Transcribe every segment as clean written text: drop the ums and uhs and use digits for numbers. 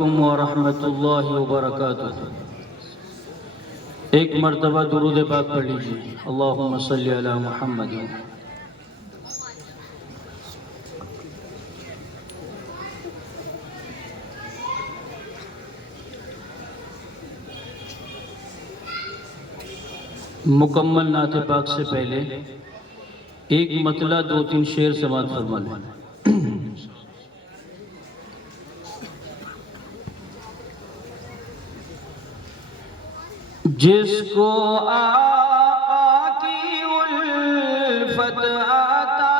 ورحمۃ اللہ وبرکاتہ۔ ایک مرتبہ درود پاک پڑھ لیجیے۔ اللہم صلی علی محمد۔ مکمل نعت پاک سے پہلے ایک مطلع 2-3 شعر سماعت فرما لیں۔ جس کو آقا کی الفت عطا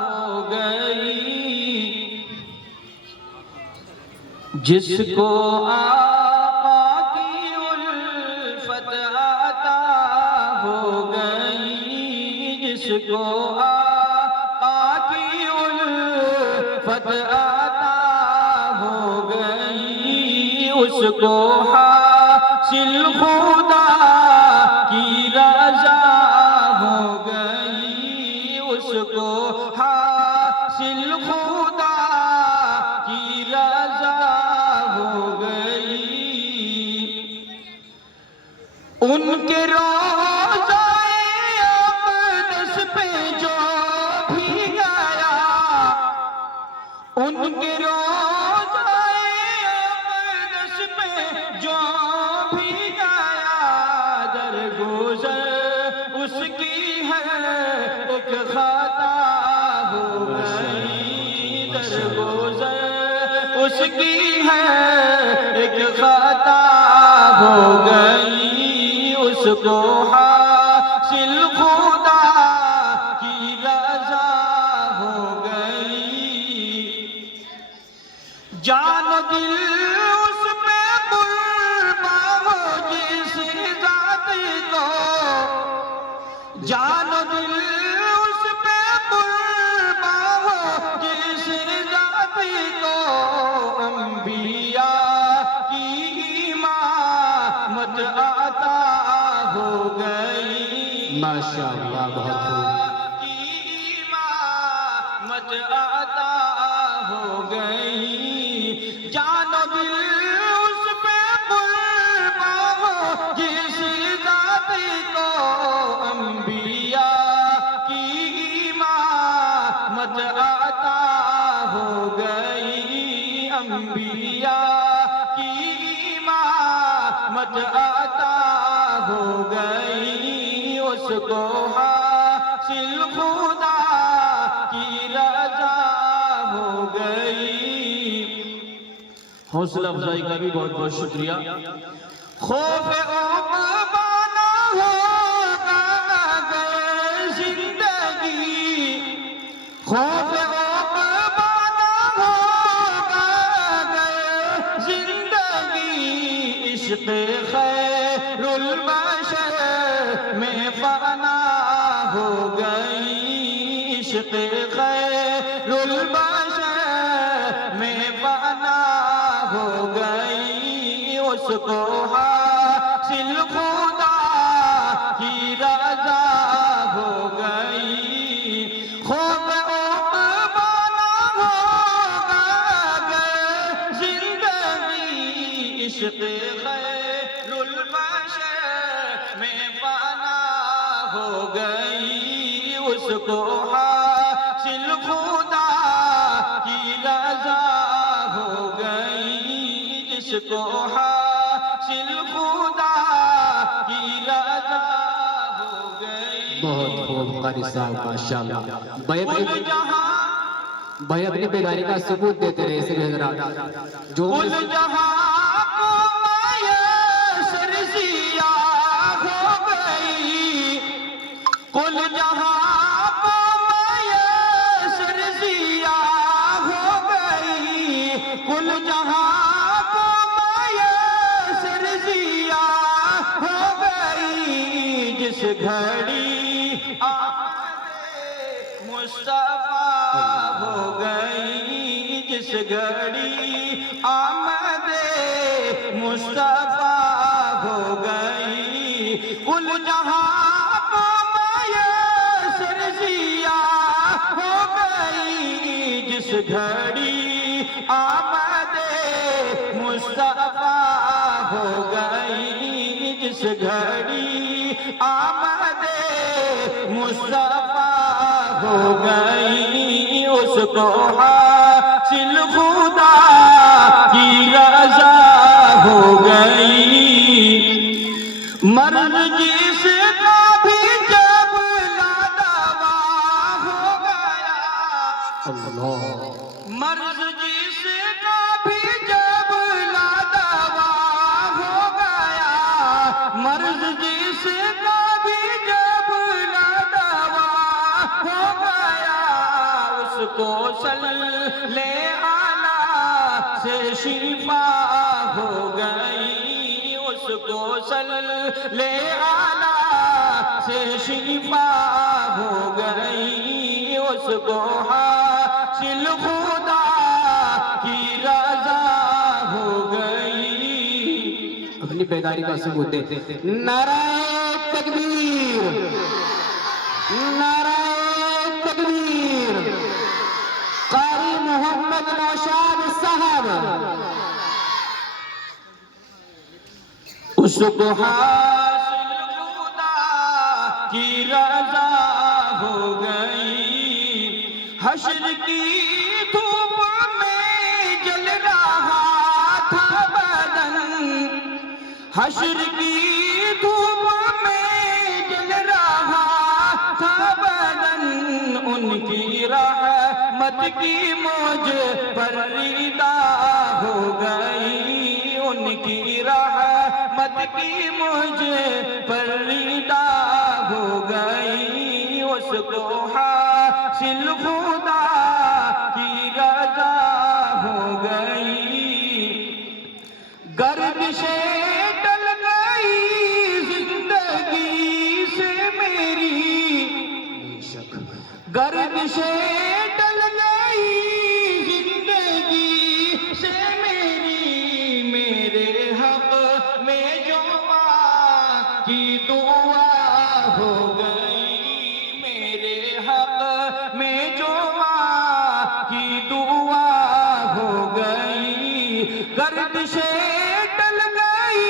ہو گئی، جس کو آقا کی الفت عطا ہو گئی، جس کو آقا کی الفت عطا ہو گئی، اس کو حاصل خدا کی رضا ہو گئی، اس کو حاصل خدا کی رضا ہو گئی۔ ان کے روضہ اقدس پہ جو بھی گیا، ان کے روضہ اقدس پہ جو بھی گیا، درگزر اس کی ہے ایک خطا ہو گئی، درگزر اس کی ہے ایک خطا ہو گئی، اس کو حاصل خدا کی رضا ہو گئی۔ جان و دل اس پہ قرباں ہو جس ذات کو، جان و دل اس پہ قرباں ہو جس ذات کو، انبیاء کی امامت عطا ہو گئی، ماشاءاللہ بہت خوب۔ کی امامت عطا ہو گئی۔ جان و دل اس پہ قرباں ہو جس ذات کو، انبیاء کی امامت عطا ہو گئی، انبیاء کی امامت عطا ہو گئی، اس کو حاصل خدا کی رضا ہو گئی۔ حوصلہ افزائی کا بھی بہت بہت شکریہ۔ خوف عقبہ نہ ہوگا اگر زندگی، خوف عقبہ نہ ہوگا اگر زندگی، عشق خیر البشر میں فنا ہو گئی، عشق خیر البشر میں فنا ہو گئی، اس کو حاصل خدا کی رضا ہو گئی۔ خوف عقبہ نہ ہوگا اگر زندگی، عشق خیر البشر میں فنا ہو گئی، اس کو حاصل خدا کی رضا ہو گئی، جس کو حاصل خدا کی رضا ہو گئی۔ بہت خوب قاری صاحب، ماشاءاللہ۔ کل جہاں بھائی اپنی بیداری کا ثبوت دیتے رہے، اسے حضرات جو کل جہاں کو میسر سیاہ ہو گئی، کل جہاں کو میسر سیاہ ہو گئی، کل جہاں کو میسر سیاہ ہو گئی، جس گھڑی آمد مصطفیٰ ہو گئی، جس گھڑی آمد مصطفیٰ ہو گئی، کل جہاں کو میسر سیاہ ہو گئی، جس گھڑی آمد مصطفیٰ ہو گئی جس گھڑی آمد مصطفیٰ ہو گئی اس کو حاصل خدا کی رضا ہو گئی مرض جس کا بھی جب لادوا ہو گیا مرض جس کا بھی جب لادوا ہو گیا مرض جس کا بھی جب لادوا ہو گیا اس کو صلی اعلیٰ سے شفا ہو گئی اس کو صلی اعلیٰ سے شفا ہو گئی اس کو حاصل خدا کی رضا ہو گئی اپنی بیداری کا ثبوت دے نعرہ تکبیر نعرہ تکبیر قاری محمد نوشاد صاحب اس کو حاصل خدا کی رضا ہو گئی حشر کی دھوپ میں جل رہا تھا بدن حشر کی دھوپ میں جل رہا تھا بدن ان کی رحمت کی موج پر ریدا ہو گئی ان کی رحمت کی مجھے پر ریدا ہو گئی اس کو حاصل خدا کی رضا ہو گئی گردشیں ڈل گئی زندگی سے میری گردشیں ڈل گئی زندگی سے میری میرے حق میں جو ماں کی دعا ہو گئی میرے حق میں جو ماں کی دعا ہو گئی گردشیں ڈل گئی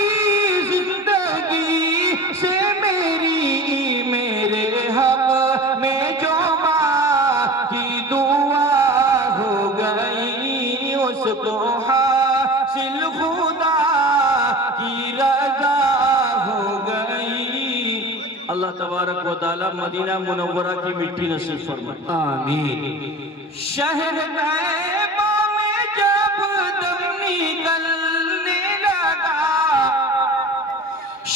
زندگی سے میری میرے حق میں جو ماں کی دعا ہو گئی اس کو حاصل خدا کی رضا ہو گئی اللہ تبارک و تعالی مدینہ منورہ کی مٹی نصیب فرمائے آمین شہر طیبہ میں جب دم نکلنے لگا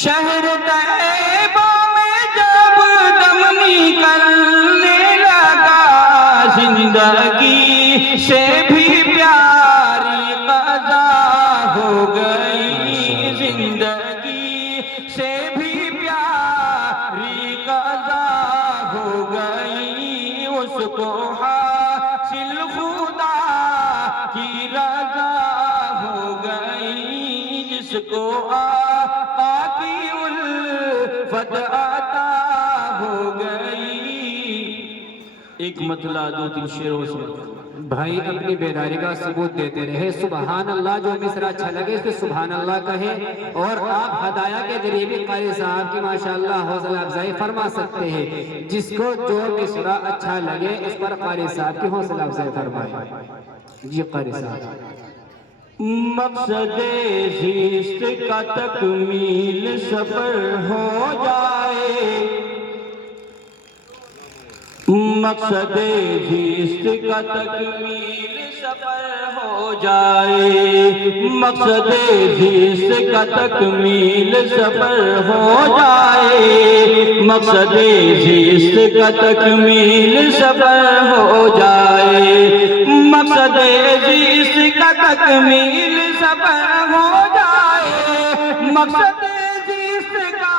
شہر طیبہ میں جب دم نکلنے لگا زندگی سے بھی پیاری قضا ہو گئی زندگی سے بھی پیاری قضا ہو گئی اس کو حاصل خدا کی رضا ہو گئی جس کو آقا کی الفت عطا ہو گئی ایک مطلع دو تین شعروں سے بھائی اپنی بیداری کا ثبوت دیتے رہے سبحان اللہ جو مصرع اچھا لگے اس پہ سبحان اللہ کہیں اور آپ ہدایہ کے ذریعے بھی قاری صاحب کی ماشاءاللہ حوصلہ افزائی فرما سکتے ہیں جس کو جو مصرع اچھا لگے اس پر قاری صاحب کی حوصلہ افزائی فرمائے جی قاری صاحب مقصد زیست کا تکمیل سفر ہو جائے مقصد زیست کا تکمیل سفر ہو جائے مقصد زیست کا تکمیل سفر ہو جائے مقصد زیست کا تکمیل سفر ہو جائے مقصد زیست کا تکمیل سفر ہو جائے مقصد زیست کا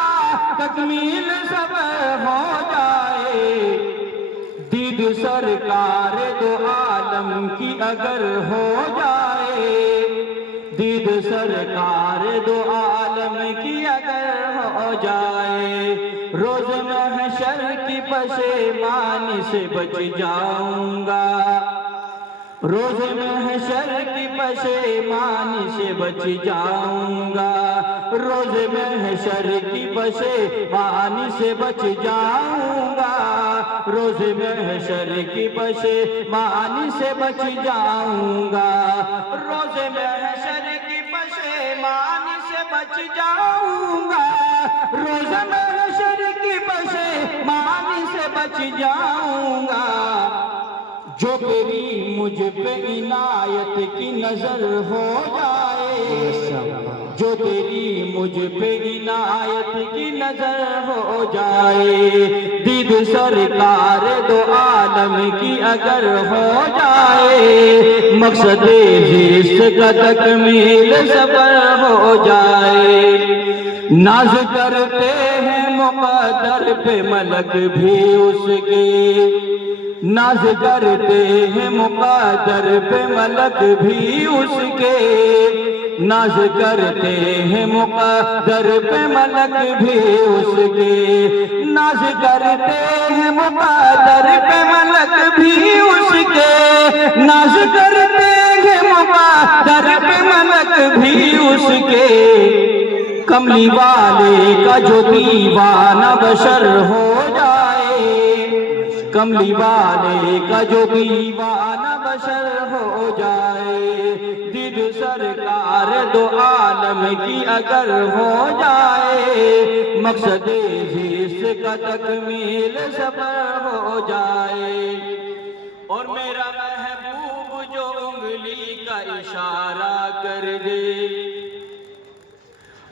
تکمیل سفر ہو جائے دید سرکار دو عالم کی اگر ہو جائے دید سرکار دو عالم کی اگر ہو جائے روز محشر کی پشیمانی سے بچ جاؤں گا روز محشر کی پشیمانی سے بچ جاؤں گا، روز محشر کی پشیمانی سے بچ جاؤں گا، روز محشر کی پشیمانی سے بچ جاؤں گا، روز محشر کی پشیمانی سے بچ جاؤں گا، روز محشر کی پشیمانی سے بچ جاؤں گا، جو تیری مجھ پہ عنایت کی نظر ہو جائے، جو تیری مجھ پہ عنایت کی نظر ہو جائے، دید سرکار دو عالم کی اگر ہو جائے، مقصد زیست کا تکمیل سفر ہو جائے، ناز کرتے ہیں مقدر پہ ملک بھی اس کے، ناز کرتے ہیں مقدر پہ ملک بھی اس کے، ناز کرتے ہیں مقدر پہ ملک بھی اس کے، ناز کرتے ہیں مقدر پہ ملک بھی اس کے، ناز کرتے ہیں مقدر پہ ملک بھی اس کے، کملی والے کا جو دیوانہ بشر ہو جائے، کملی والے کا جو دیوانہ بشر ہو جائے، دید سرکار دو عالم کی اگر ہو جائے، مقصد زیست کا تکمیل سفر ہو جائے، اور میرا محبوب جو انگلی کا اشارہ کر دے،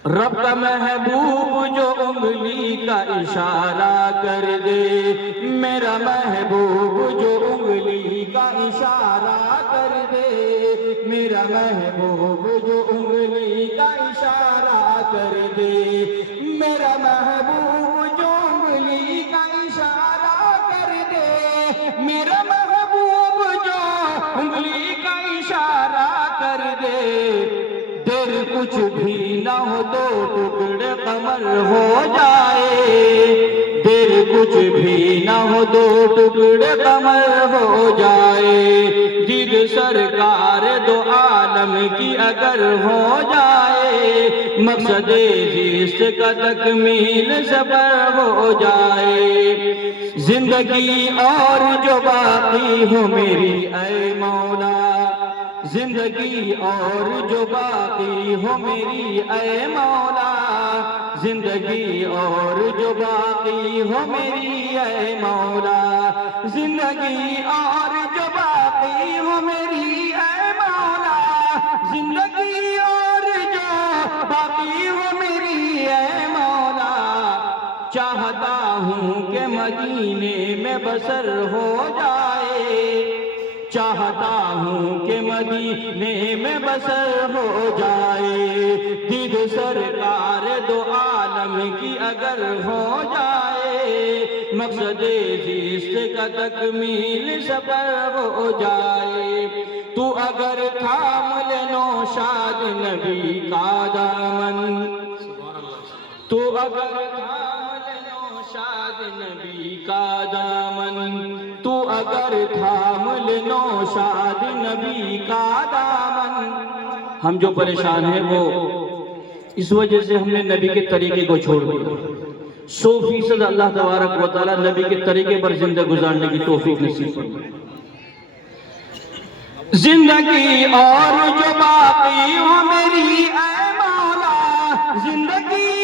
رب کا محبوب جو انگلی کا اشارہ کر دے، میرا محبوب جو انگلی کا اشارہ کر دے، میرا محبوب جو انگلی کا اشارہ کر دے، میرا محبوب جو انگلی کا اشارہ کر دے، میرا محبوب جو انگلی کا اشارہ کر دے، دیر کچھ بھی نہ ہو تو ٹکڑے قمر ہو جائے، دیر کچھ بھی نہ ہو تو ٹکڑے قمر ہو جائے، دید سرکار دو عالم کی اگر ہو جائے، مقصد زیست کا تکمیل سفر ہو جائے، زندگی اور جو باقی ہو میری اے مولا، زندگی اور جو باقی ہو میری اے مولا، زندگی اور جو باقی ہو میری اے مولا، زندگی اور جو باقی ہو میری اے مولا، زندگی اور جو باقی ہو میری اے مولا، چاہتا ہوں کہ مدینے میں بسر ہو جائے، چاہتا ہوں کہ مدینے میں بسر ہو جائے، دید سرکار دو عالم کی اگر ہو جائے، مقصد زیست کا تکمیل سفر ہو جائے، تو اگر تھام لے نوشاد نبی کا دامن، تو اگر تھام لے نوشاد نبی کا دامن، تو اگر تھام لے نوشاد نبی کا دامن، ہم جو پریشان ہیں وہ اس وجہ سے ہم نے نبی کے طریقے کو چھوڑ دیا، 100% اللہ تبارک و تعالی نبی کے طریقے پر زندگی گزارنے کی توفیق نصیب فرمائے۔ زندگی اور جو باقی ہو میری اے مولا، زندگی